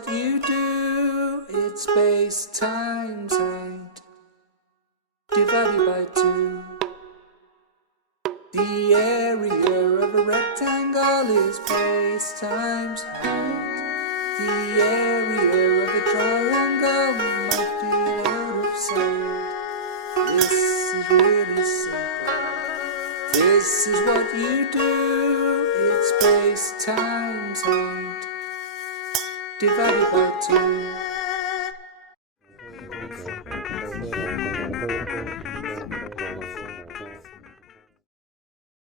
what you do. It's space times height divided by 2. The area of a rectangle is space times height. The area of a triangle might be out of sight. This is really simple. This is what you do. It's space times height divided by 2.